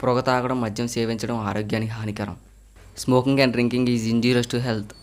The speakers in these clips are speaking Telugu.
పొగ తాగడం, మద్యం సేవించడం ఆరోగ్యానికి హానికరం. Smoking and drinking is injurious to health.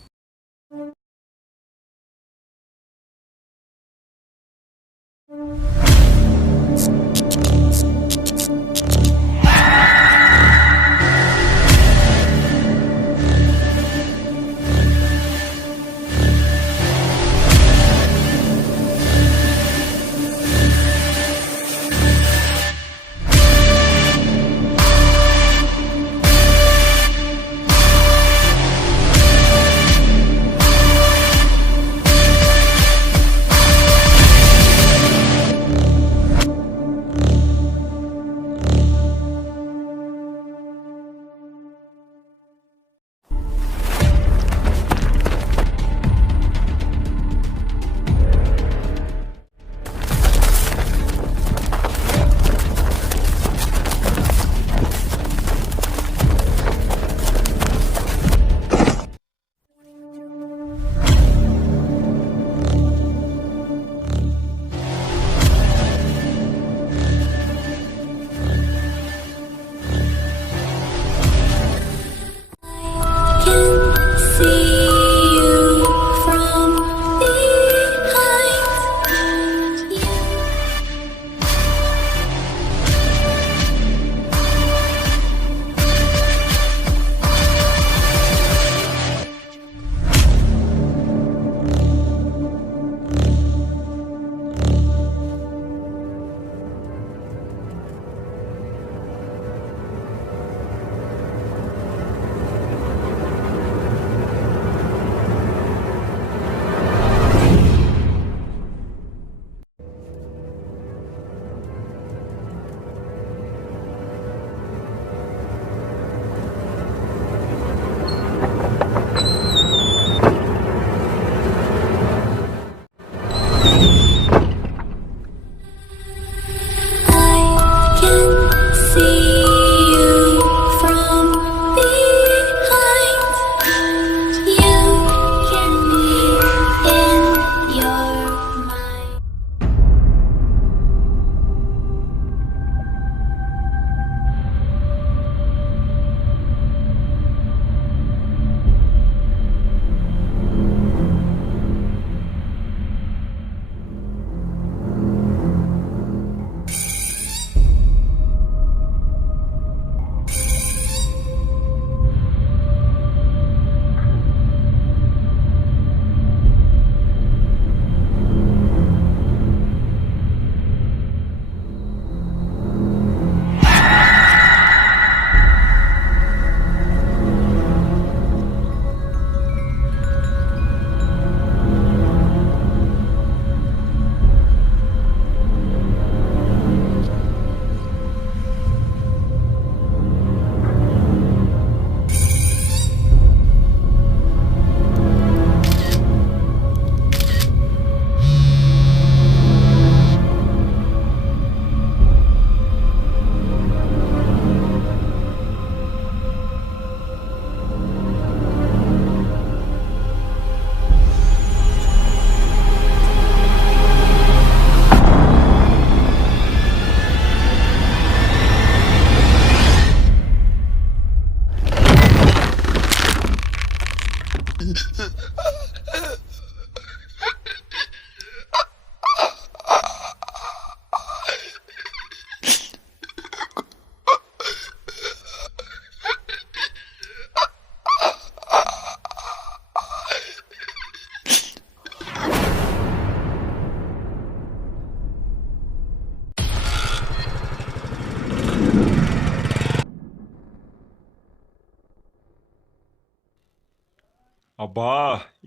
అబ్బా!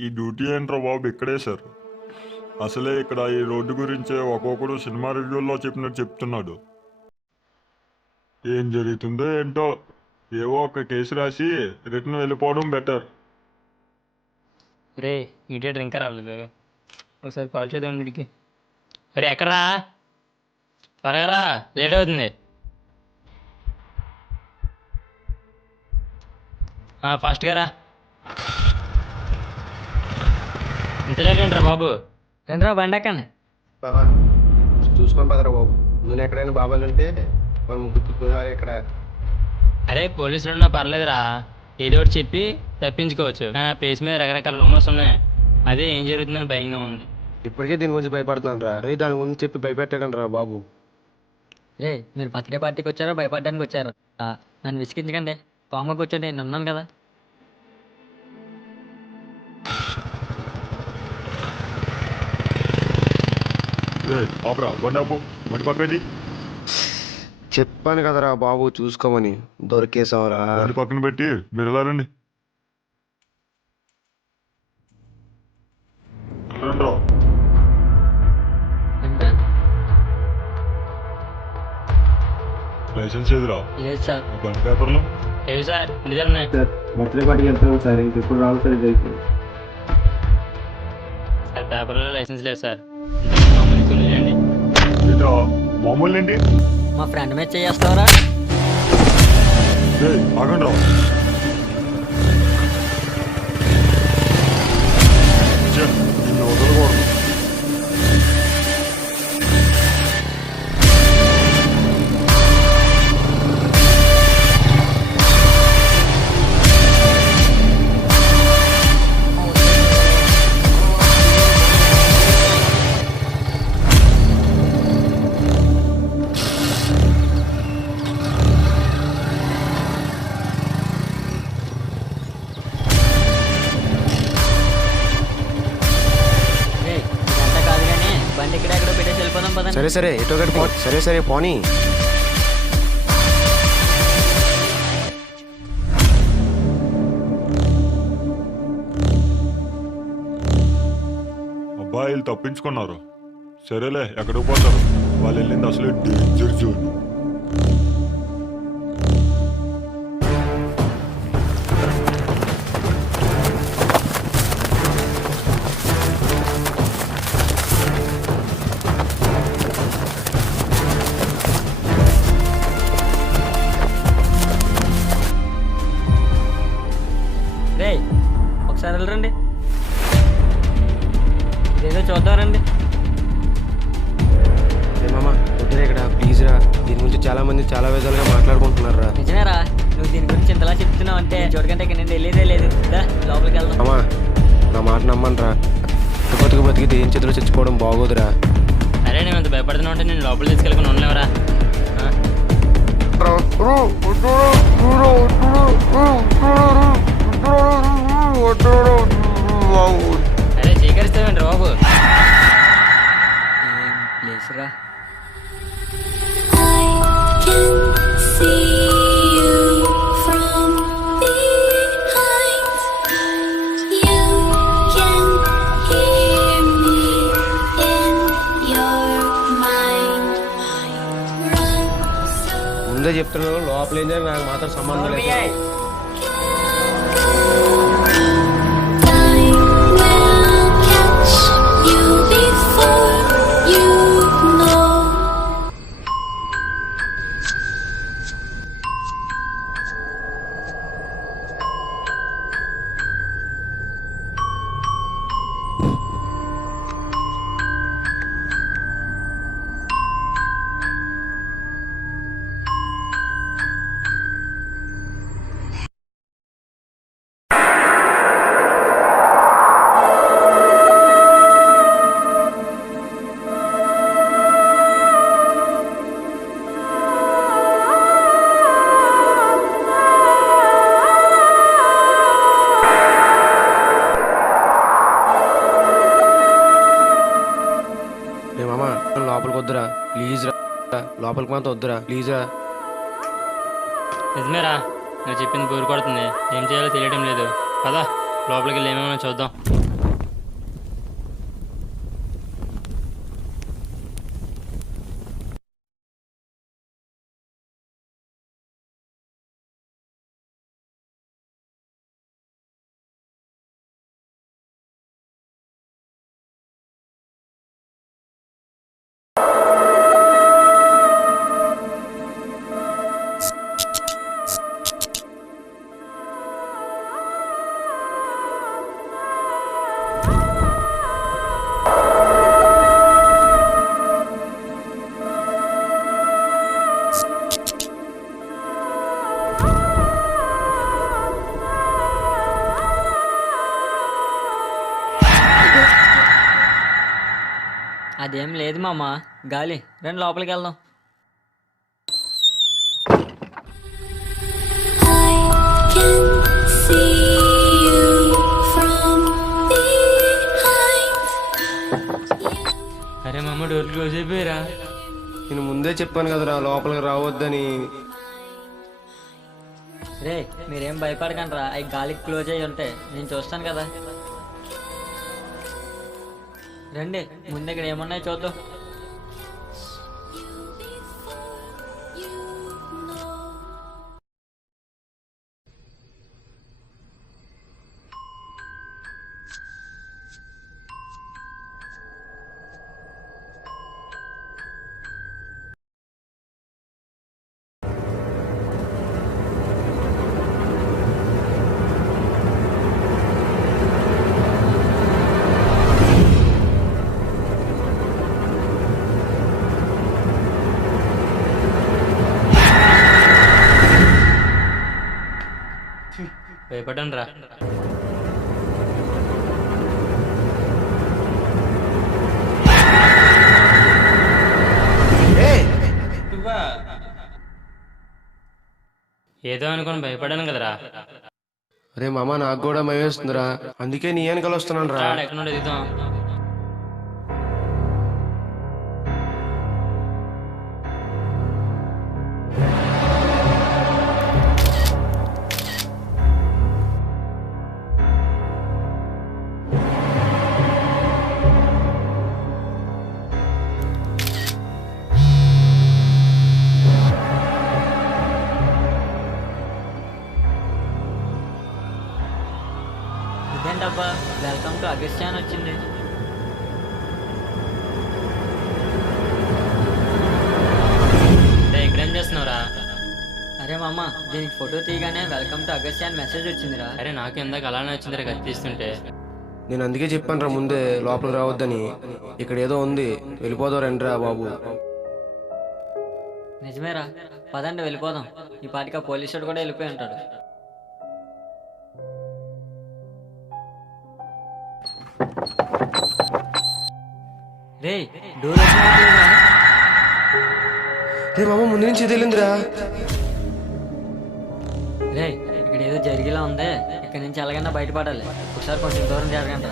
ఈ డ్యూటీ ఏంట్రా బాబు ఇక్కడేశారు. అసలే ఇక్కడ ఈ రోడ్డు గురించే ఒక్కొక్కడు సినిమా రివ్యూల్లో చెప్పినట్టు చెప్తున్నాడు. ఏం జరుగుతుందో ఏంటో. ఏవో ఒక కేసు రాసి రిటర్న్ వెళ్ళిపోవడం బెటర్. రే మీడియేటర్ ఇంకా రాలేదు, ఒకసారి కాల్ చేద్దాం వీడికి. అరే ఎక్కడరా, త్వరగా రా, లేట్ అవుతుంది. ఫాస్ట్గా రా. ఇంత లేట్ ఏంట్రా బాబు? ఏంట్రా బండి ఎక్కండి. బాబా చూసుకొని పదరా బాబు. నువ్వు ఎక్కడైనా బాబాలు ఉంటే మనం ముగ్గురు ఇక్కడ అరే పోలీసులు ఉన్నా పర్లేదురా, ఏదో ఒకటి చెప్పి తప్పించుకోవచ్చు. పేస్ మీద రకరకాల రూమర్స్ ఉన్నాయి, అదే ఏం జరుగుతుందని భయంగా ఉంది. ఇప్పటికే దీని గురించి భయపడుతున్నాను రా. రే దాని గురించి చెప్పి భయపెట్టాను రా బాబు. రే మీరు బర్త్డే పార్టీకి వచ్చారో భయపడడానికి వచ్చారు? నన్ను విసిగించకండి, కామ్గా కూర్చోండి, నేను ఉన్నాను కదా. ఆపరా బండి ఆపు, బండి పక్కది, చెప్పాను కదరా బాబు చూసుకోమని, దొరికేసావరా. బండి పక్కన పెట్టి మీరు ఎలా రండి. రండ్రా. అంటే లైసెన్స్ ఏదిరా? లేదు సార్. బండి పేపర్లు ఏవి సార్ నిజమే బర్త్డే పార్టీకి వెళ్తాను సార్, ఇంకెప్పుడు రావాలి సార్ ఇది. సార్, పేపర్లో లైసెన్స్ లేదు సార్. మామూలు కొనిలేండి. ఏంట్రా మామూలు ఏంటి? మా ఫ్రెండ్ మీద చేస్తావరా? ఆగండి రా. నిన్ను వదలకూడదు. రే ఇదంతా కాదు కానీ బండి ఇక్కడ ఎక్కడో పెట్టేసి వెళ్ళిపోదాం పదండి. సరే సరే ఎటో గడి పో, సరే సరే పోనీ. అబ్బాయిలు తప్పించుకున్నారు. సరేలే ఎక్కడికి పోతారు, వాళ్ళు వెళ్ళింది అసలు డేంజర్ జోన్. రే ఒకసారి వెళ్ళరండి, ఇదేదో చూద్దాం రండి. రే మామ వద్దురా ఇక్కడ ప్లీజ్ రా, దీని గురించి చాలా మంది చాలా విధాలుగా మాట్లాడుకుంటున్నారు రా. నిజమేరా, నువ్వు దీని గురించి ఇంతలా చెప్తున్నావు అంటే చూడకంటే ఇక్కడ నేను వెళ్ళేదే లేదు. దా, లోపలికి వెళ్దాం. మామ నా మాట నమ్మను రా, బతుకు బతికి దేని చేతిలో చచ్చిపోవడం బాగోదురా. అరే నేను అంత భయపడుతున్నా ఉంటే నేను లోపల తీసుకెళ్ళకుండా ఉండలేవరా? అరే చీకరిస్తావేంటి బాబు? ఏం ప్లేస్ రా. I can see you from behind. You can hear me in your mind. Run so ముందే చెప్తున్నాను లోపల ఏం జరిగింది నాకు మాత్రం సంబంధం లేదు. time will catch you before you know. రే మామ లోపలికి వద్దురా ప్లీజ్ రా, లోపలికి మాత్రం వద్దురా ప్లీజ్ రా. నిజమేరా, నువ్వు చెప్పింది బోరు కొడుతుంది, ఏం చేయాలో తెలియడం లేదు. పదా లోపలికి వెళ్ళి ఏమేమో చూద్దాం. అదేం లేదు మామ, గాలి. రండి లోపలికి వెళ్దాం. I can see you from behind. అరే మామ డోర్ క్లోజ్ అయిపోయారా? నేను ముందే చెప్పాను కదరా లోపలికి రావద్దని. రే మీరేం భయపడకండి రా, అవి గాలికి క్లోజ్ అయ్యి ఉంటాయి, నేను చూస్తాను కదా. రండి ముందు ఇక్కడ ఏమున్నాయో చూద్దాం. భయపడండి రా. ఏదో అనుకుని భయపడాను కదరా. అరే మామ నాకు కూడా భయం వేస్తుందిరా, అందుకే నీ వెనకాల వస్తున్నాను రా. ఎక్కడ నుండి దిగుతాం? ఇదేంటబ్బా, వెల్కమ్ టు అగస్త్య అని వచ్చింది. ఇక్కడేం చేస్తున్నావురా? అరే మామ, దీనికి ఫోటో తీయగానే వెల్కమ్ టు అగస్త్య అని మెసేజ్ వచ్చిందిరా. అరే నాకు ఇందాక అలానే వచ్చిందిరా కత్తిస్తుంటే. నేను అందుకే చెప్పాను రా ముందే లోపలికి రావద్దని. ఇక్కడ ఏదో ఉంది, వెళ్ళిపోదాం రండిరా బాబు. నిజమేరా, పదండి వెళ్ళిపోదాం. ఈ పాటికి ఆ పోలీసుడు కూడా వెళ్ళిపోయి ఉంటాడు. రే డోర్ ఓపెన్. రే మామ ముందు నుంచి తెలియదురా. రే ఇక్కడ ఏదో జరిగేలా ఉంది, ఇక్కడ నుంచి ఎలాగైనా బయటపడాలి. ఒకసారి కొంచెం దూరం జరగండి.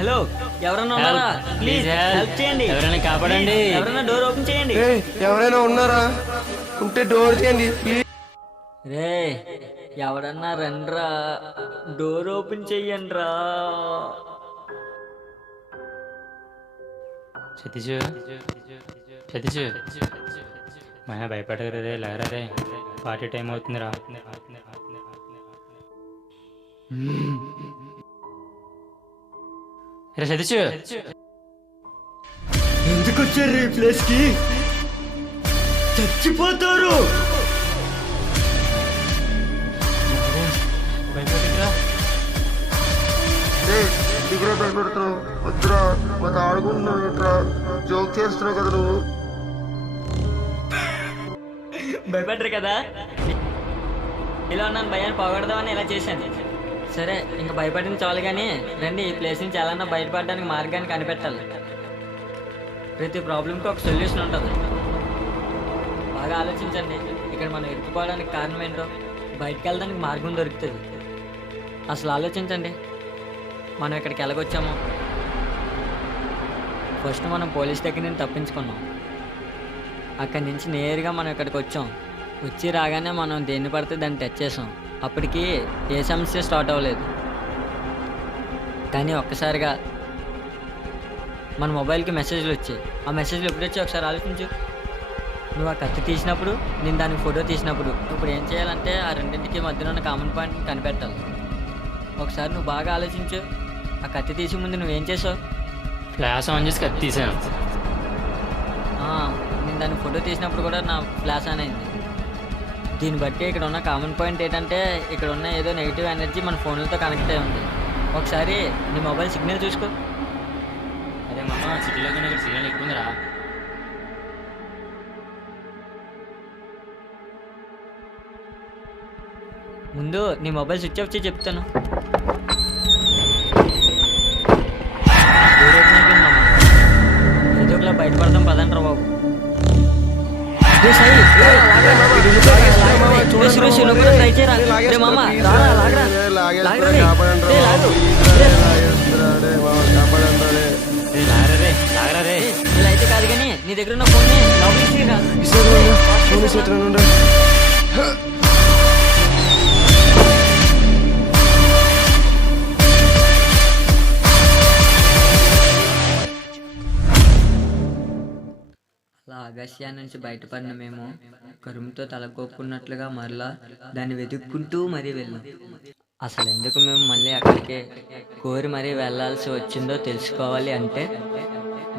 హలో, ఎవరన్నా ఉన్నారా? ప్లీజ్ హెల్ప్ చేయండి, ఎవరైనా కాపాడండి. ఎవరైనా డోర్ ఓపెన్ చేయండి. రే ఎవరైనా ఉన్నారా? ఉంటే డోర్ తీయండి ప్లీజ్. రే ఎవడన్నా రండ్రా, డోర్ ఓపెన్ చెయ్యండి రా. సతీష్ సతీష్ మన భయపడరు రే, లేరా రే, పార్టీ టైం అవుతుంది రా. రే సతీష్, ఎందుకు వచ్చారు ఈ ప్లేస్ కి? చచ్చిపోతారు. భయపడరా. దగ్గర భయపెడుతున్నావు వద్దురా, మాకు ఆడుకుంటున్నావు ఇట్రా, జోక్ చేస్తున్నావు కదా నువ్వు. భయపడరు కదా, ఇలా నన్ను భయాన్ని పోగొడదామని ఇలా చేశాను. సరే ఇంకా భయపడింది చాలు కానీ రండి, ఈ ప్లేస్ నుంచి ఎలా బయటపడడానికి మార్గాన్ని కనిపెట్టాలి. ప్రతి ప్రాబ్లంకి ఒక సొల్యూషన్ ఉంటుంది. బాగా ఆలోచించండి, ఇక్కడ మనం ఇరుక్కుపోవడానికి కారణం ఏంటో, బయటకు వెళ్ళడానికి మార్గం దొరుకుతుంది. అసలు ఆలోచించండి, మనం ఇక్కడికి ఎలాగొచ్చామో. ఫస్ట్ మనం పోలీస్ దగ్గర నుంచి తప్పించుకున్నాం, అక్కడి నుంచి నేరుగా మనం ఇక్కడికి వచ్చాం. వచ్చి రాగానే మనం దేన్ని పడితే దాన్ని టచ్ చేసాం. అప్పటికి ఏ సమస్య స్టార్ట్ అవ్వలేదు. కానీ ఒక్కసారిగా మన మొబైల్కి మెసేజ్లు వచ్చాయి. ఆ మెసేజ్లు ఎప్పుడు వచ్చాయి ఒకసారి ఆలోచించు. నువ్వు ఆ కత్తి తీసినప్పుడు, నేను దానికి ఫోటో తీసినప్పుడు, ఇప్పుడు ఏం చేయాలంటే ఆ రెండింటికి మధ్యలో ఉన్న కామన్ పాయింట్ కనిపెట్టాలి. ఒకసారి నువ్వు బాగా ఆలోచించు. ఆ కత్తి తీసే ముందు నువ్వేం చేసావు? ఫ్లాష్ ఆన్ చేసి కత్తి తీసాను. నేను దాన్ని ఫోటో తీసినప్పుడు కూడా నా ఫ్లాష్ ఆన్ అయింది. దీన్ని బట్టి ఇక్కడ ఉన్న కామన్ పాయింట్ ఏంటంటే, ఇక్కడ ఉన్న ఏదో నెగిటివ్ ఎనర్జీ మన ఫోన్లతో కనెక్ట్ అయి ఉంది. ఒకసారి నీ మొబైల్ సిగ్నల్ చూసుకో. అరే మామ, సిటీలో కన్నా ఇక్కడ సిగ్నల్ ఎక్కువ ఉందిరా. ముందు నీ మొబైల్ స్విచ్ ఆఫ్ చేసి చెప్తాను. రే సాయి, రే లాగరా. రే సురేష్, నువ్వు కూడా ట్రై చేయరా. రే మామ, రారా, లాగరా. లాగరా రే. రే లాగు. రే. రే లాగరా రే, లాగరా రే. ఇలా అయితే కాదు కానీ నీ దగ్గర ఉన్న ఫోన్ లోపలికి తీసుకురా. అలా అగస్యా నుంచి బయటపడిన మేము కరుముతో తలకొక్కున్నట్లుగా మరలా దాన్ని వెతుక్కుంటూ మరీ వెళ్ళాం. అసలు ఎందుకు మేము మళ్ళీ అక్కడికే కోరి మరీ వెళ్ళాల్సి వచ్చిందో తెలుసుకోవాలి అంటే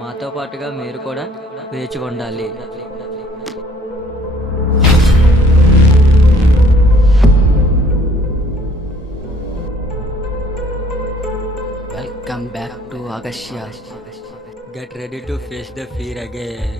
మాతో పాటుగా మీరు కూడా వేచి ఉండాలి. Welcome back to Agasya. Get ready to face the fear again.